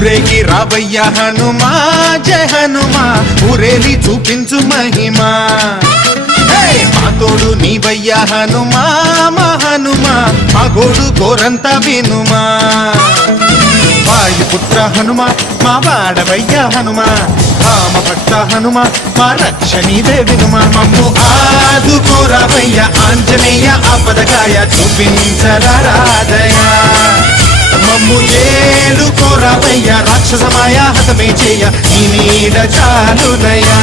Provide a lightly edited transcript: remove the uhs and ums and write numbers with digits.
ఊరేగి రావయ్య హనుమా జయ హనుమా ఊరేలి చూపించు మహిమా మా తోడు నీవయ్య హనుమా మా హనుమా మా గోడు గోరంత వినుమా వాయుపుత్ర హనుమా మా వాడవయ్య హనుమా రామభక్త హనుమా మా రక్షణీదే వినుమా మమ్ము ఆదుకోరావయ్య ఆంజనేయ ఆపదకాయ చూపించరాదయ మమ్ము ఏలుకోరావయ్య రాక్షసమాయ హతమే చేయ నీ నీడ చాలునయా